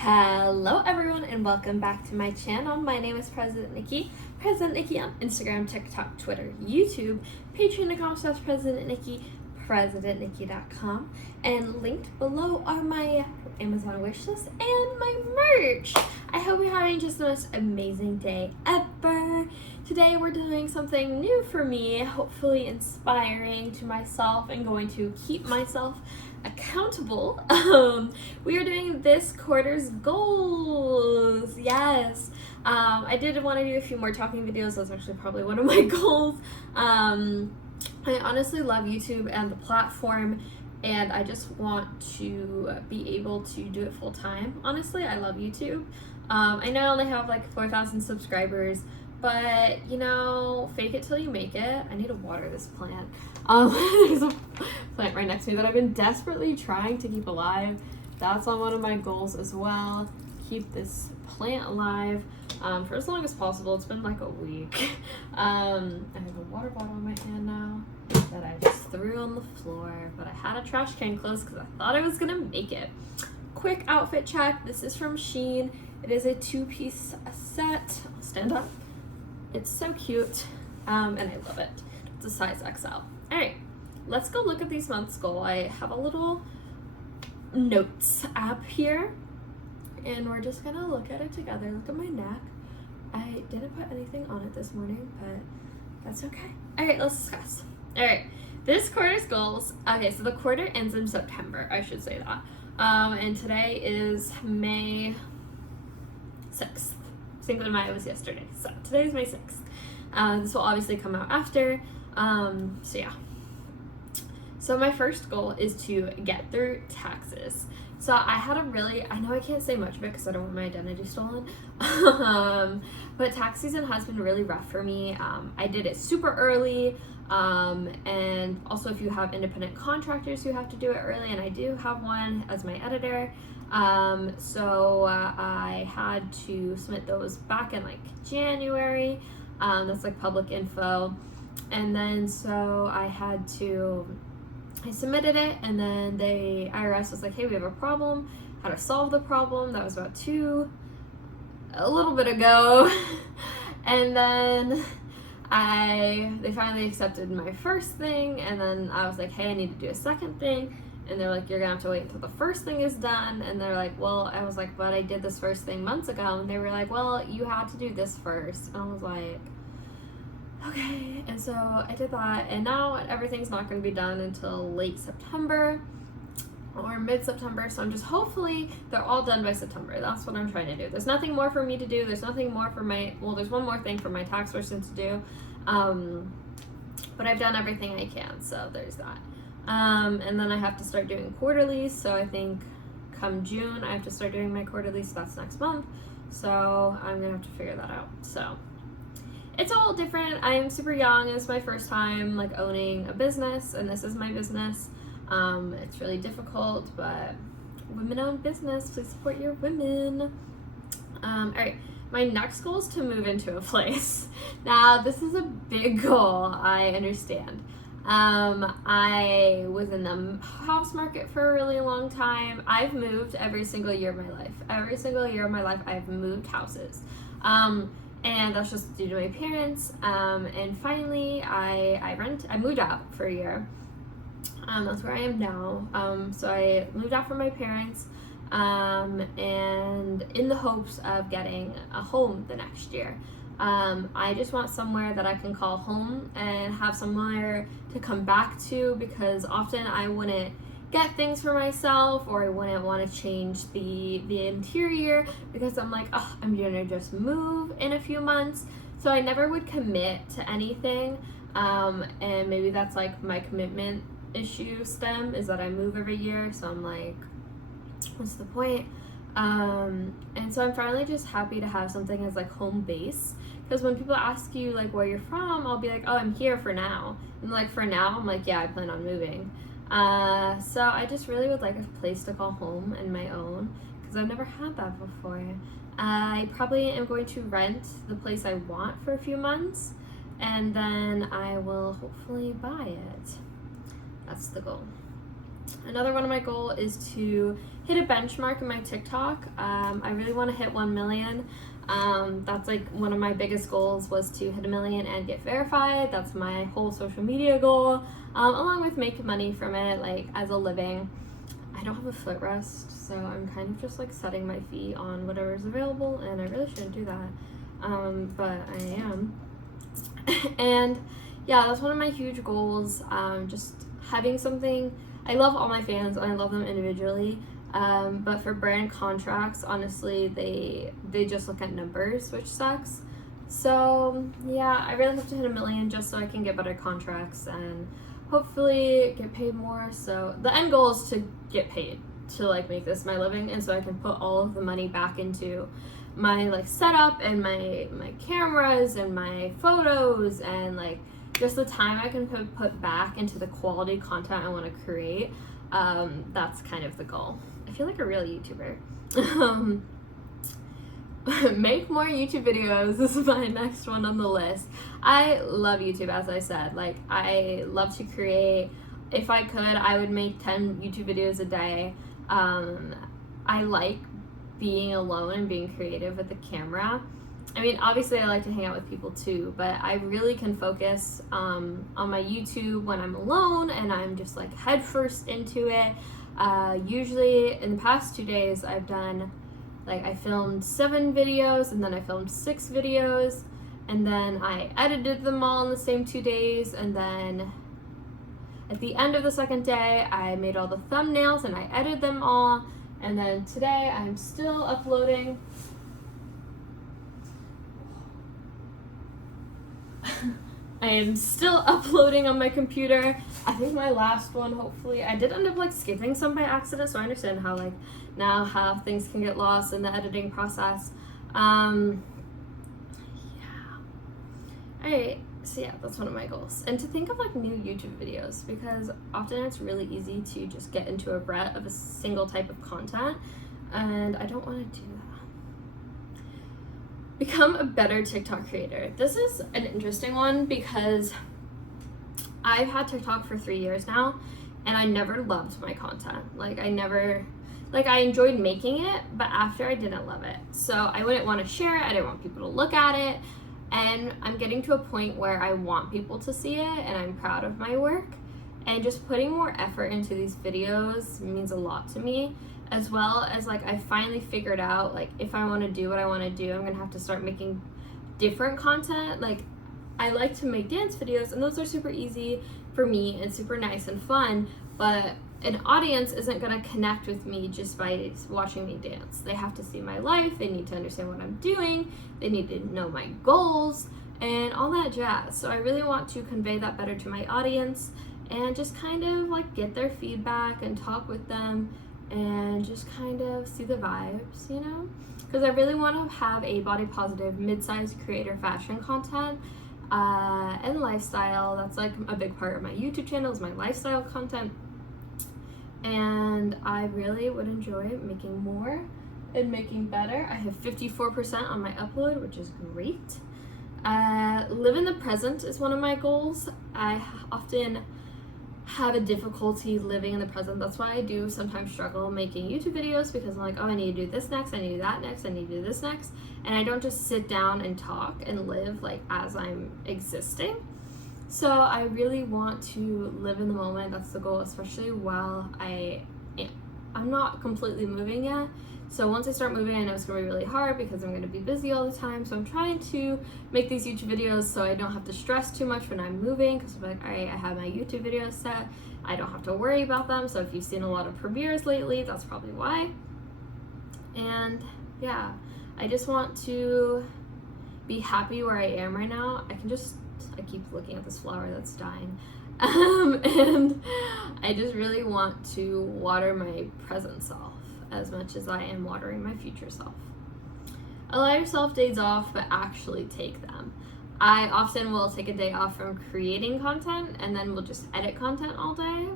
Hello everyone and welcome back to my channel. My name is President Nikki on Instagram, TikTok, Twitter, YouTube, patreon.com/President Nikki, presidentnikki.com, and linked below are my Amazon wishlist and my merch. I hope you're having just the most amazing day ever. Today we're doing something new for me, hopefully inspiring to myself and going to keep myself accountable. We are doing this quarter's goals. Yes. I did want to do a few more talking videos. That's actually probably one of my goals. I honestly love YouTube and the platform, and I just want to be able to do it full time. Honestly, I love YouTube. I know I only have like 4,000 subscribers, but you know, fake it till you make it. I need to water this plant. There's a plant right next to me that I've been desperately trying to keep alive. That's on one of my goals as well. Keep this plant alive for as long as possible. It's been like a week. I have a water bottle in my hand now that I just threw on the floor, but I had a trash can closed because I thought I was gonna make it. Quick outfit check. This is from Shein. It is a 2-piece set. I'll stand up. It's so cute, and I love it. It's a size XL. All right, let's go look at these month's goal. I have a little notes app here, and we're just gonna look at it together. Look at my neck. I didn't put anything on it this morning, but that's okay. All right, let's discuss. All right, this quarter's goals. Okay, so the quarter ends in September. I should say that. And today is May 6th. Cinco de Mayo was yesterday, so today's May 6th. This will obviously come out after. So yeah. So my first goal is to get through taxes. So I know I can't say much of it because I don't want my identity stolen, but tax season has been really rough for me. I did it super early, and also if you have independent contractors, you have to do it early, and I do have one as my editor. So I had to submit those back in like January. That's like public info. And then so I submitted it, and then the IRS was like, hey, we have a problem. How to solve the problem. That was about a little bit ago. And then they finally accepted my first thing, and then I was like, hey, I need to do a second thing. And they're like, you're gonna have to wait until the first thing is done. And they're like, well, I was like, but I did this first thing months ago. And they were like, well, you had to do this first. And I was like, okay. And so I did that, and now everything's not gonna be done until late September or mid-September. So I'm just, hopefully they're all done by September. That's what I'm trying to do. There's nothing more for me to do. There's nothing more for there's one more thing for my tax person to do. But I've done everything I can, so there's that. And then I have to start doing quarterlies, so I think come June I have to start doing my quarterlies, so that's next month. So I'm gonna have to figure that out. So it's all different. I'm super young. It's my first time like owning a business, and this is my business. It's really difficult, but women-owned business, please support your women. All right. My next goal is to move into a place. Now, this is a big goal, I understand. I was in the house market for a really long time. I've moved every single year of my life. Every single year of my life, I've moved houses. And that's just due to my parents. And finally, I moved out for a year. That's where I am now. So I moved out from my parents, and in the hopes of getting a home the next year. I just want somewhere that I can call home and have somewhere to come back to, because often I wouldn't get things for myself, or I wouldn't want to change the interior because I'm like, oh, I'm gonna just move in a few months. So I never would commit to anything, and maybe that's like my commitment issue is that I move every year. So I'm like, what's the point? And so I'm finally just happy to have something as like home base, because when people ask you like where you're from, I'll be like, oh, I'm here for now. And like for now, I'm like, yeah, I plan on moving. So I just really would like a place to call home and my own, because I've never had that before. I probably am going to rent the place I want for a few months, and then I will hopefully buy it. That's the goal. Another one of my goals is to hit a benchmark in my TikTok. I really want to hit 1 million. That's like one of my biggest goals, was to hit 1 million and get verified. That's my whole social media goal, along with make money from it, like as a living. I don't have a footrest, so I'm kind of just like setting my feet on whatever's available, and I really shouldn't do that, but I am. And yeah, that's one of my huge goals, just having something. I love all my fans and I love them individually, but for brand contracts, honestly, they just look at numbers, which sucks. So yeah, I really have to hit 1 million just so I can get better contracts and hopefully get paid more. So the end goal is to get paid, to like make this my living, and so I can put all of the money back into my like setup and my cameras and my photos, and like just the time I can put back into the quality content I want to create. That's kind of the goal. I feel like a real YouTuber. Make more YouTube videos is my next one on the list. I love YouTube, as I said. Like, I love to create. If I could, I would make 10 YouTube videos a day. I like being alone and being creative with the camera. I mean, obviously I like to hang out with people too, but I really can focus on my YouTube when I'm alone and I'm just like head first into it. Usually in the past 2 days I've done, like, I filmed 7 videos, and then I filmed 6 videos, and then I edited them all in the same 2 days, and then at the end of the second day I made all the thumbnails and I edited them all, and then today I'm still uploading. I am still uploading on my computer. I think my last one, hopefully, I did end up like skipping some by accident, so I understand how like now how things can get lost in the editing process. Yeah. Alright, so yeah, that's one of my goals. And to think of like new YouTube videos, because often it's really easy to just get into a rut of a single type of content, and I don't want to do that. Become a better TikTok creator. This is an interesting one because I've had TikTok for 3 years now, and I never loved my content. Like, I enjoyed making it, but after I didn't love it. So I wouldn't want to share it, I didn't want people to look at it, and I'm getting to a point where I want people to see it, and I'm proud of my work, and just putting more effort into these videos means a lot to me. As well as, like, I finally figured out, like, if I want to do what I want to do, I'm gonna have to start making different content. Like, I like to make dance videos, and those are super easy for me and super nice and fun, but an audience isn't gonna connect with me just by watching me dance. They have to see my life, they need to understand what I'm doing, they need to know my goals, and all that jazz. So I really want to convey that better to my audience, and just kind of, like, get their feedback and talk with them, and just kind of see the vibes, you know? Because I really want to have a body positive, mid-sized creator fashion content, and lifestyle. That's like a big part of my YouTube channel, is my lifestyle content. And I really would enjoy making more and making better. I have 54% on my upload, which is great. Live in the present is one of my goals. I often have a difficulty living in the present. That's why I do sometimes struggle making YouTube videos, because I'm like, oh, I need to do this next, I need to do that next, I need to do this next, and I don't just sit down and talk and live like as I'm existing. So I really want to live in the moment. That's the goal, especially while I'm not completely moving yet. So once I start moving, I know it's gonna be really hard because I'm gonna be busy all the time. So I'm trying to make these YouTube videos so I don't have to stress too much when I'm moving, because I'm like, all right, I have my YouTube videos set, I don't have to worry about them. So if you've seen a lot of premieres lately, that's probably why. And yeah, I just want to be happy where I am right now. I keep looking at this flower that's dying. And I just really want to water my present self as much as I am watering my future self. Allow yourself days off, but actually take them. I often will take a day off from creating content and then will just edit content all day.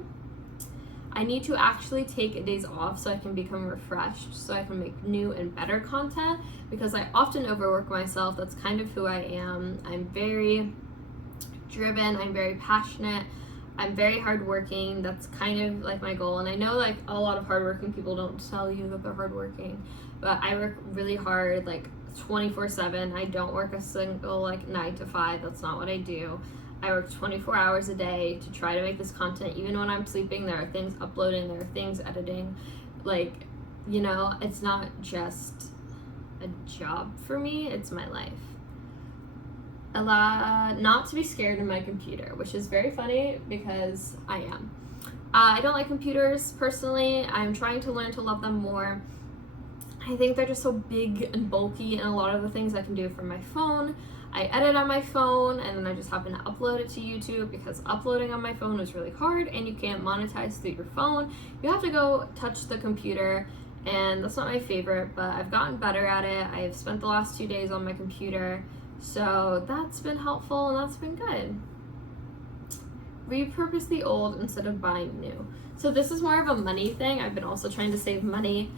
I need to actually take days off so I can become refreshed, so I can make new and better content, because I often overwork myself. That's kind of who I am. I'm very driven, I'm very passionate. I'm very hardworking. That's kind of like my goal. And I know like a lot of hardworking people don't tell you that they're hardworking, but I work really hard, like 24/7. I don't work a single like 9 to 5. That's not what I do. I work 24 hours a day to try to make this content. Even when I'm sleeping, there are things uploading, there are things editing. Like, you know, it's not just a job for me, it's my life. Not to be scared of my computer, which is very funny because I am. I don't like computers personally. I'm trying to learn to love them more. I think they're just so big and bulky, and a lot of the things I can do from my phone. I edit on my phone, and then I just happen to upload it to YouTube because uploading on my phone is really hard, and you can't monetize through your phone. You have to go touch the computer, and that's not my favorite, but I've gotten better at it. I've spent the last 2 days on my computer, so that's been helpful, and that's been good. Repurpose the old instead of buying new. So this is more of a money thing. I've been also trying to save money.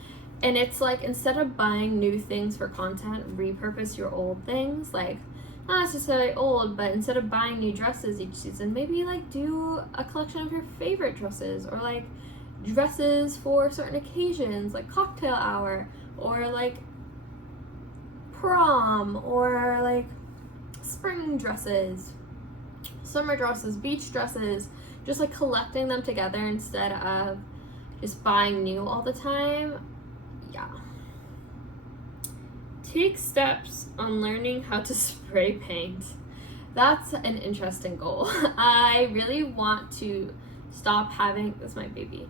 And it's like, instead of buying new things for content, repurpose your old things. Like, not necessarily old, but instead of buying new dresses each season, maybe like do a collection of your favorite dresses, or like dresses for certain occasions, like cocktail hour, or like prom, or like spring dresses, summer dresses, beach dresses, just like collecting them together instead of just buying new all the time. Yeah. Take steps on learning how to spray paint. That's an interesting goal. I really want to stop having, this is my baby,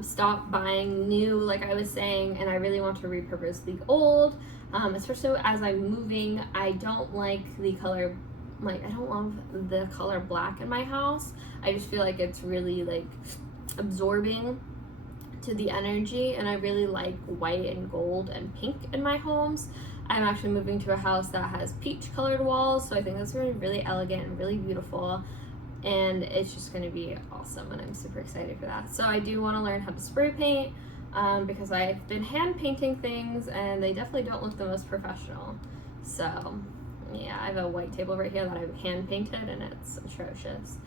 stop buying new, like I was saying, and I really want to repurpose the old, especially as I'm moving. I don't like the color, like I don't love the color black in my house. I just feel like it's really like absorbing to the energy, and I really like white and gold and pink in my homes. I'm actually moving to a house that has peach colored walls, so I think that's going to be really elegant and really beautiful, and it's just going to be awesome, and I'm super excited for that. So I do want to learn how to spray paint, because I've been hand painting things and they definitely don't look the most professional. So yeah, I have a white table right here that I've hand painted and it's atrocious.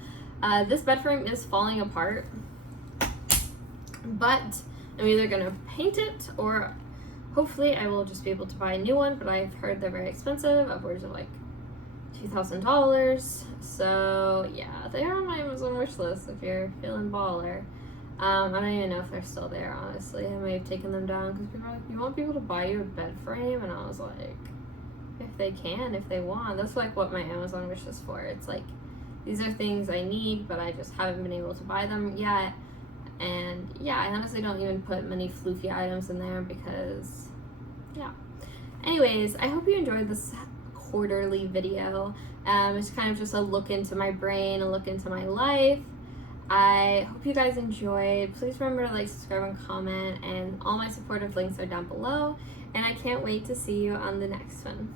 This bed frame is falling apart, but I'm either gonna paint it or hopefully I will just be able to buy a new one, but I've heard they're very expensive, upwards of like $2,000. So yeah, they are on my Amazon wish list if you're feeling baller. I don't even know if they're still there, honestly. I may have taken them down because people are like, you want people to buy you a bed frame? And I was like, if they can, if they want. That's like what my Amazon wish is for. It's like, these are things I need, but I just haven't been able to buy them yet. And yeah, I honestly don't even put many floofy items in there because, yeah. Anyways, I hope you enjoyed this quarterly video. It's kind of just a look into my brain, a look into my life. I hope you guys enjoyed. Please remember to like, subscribe, and comment, and all my supportive links are down below. And I can't wait to see you on the next one.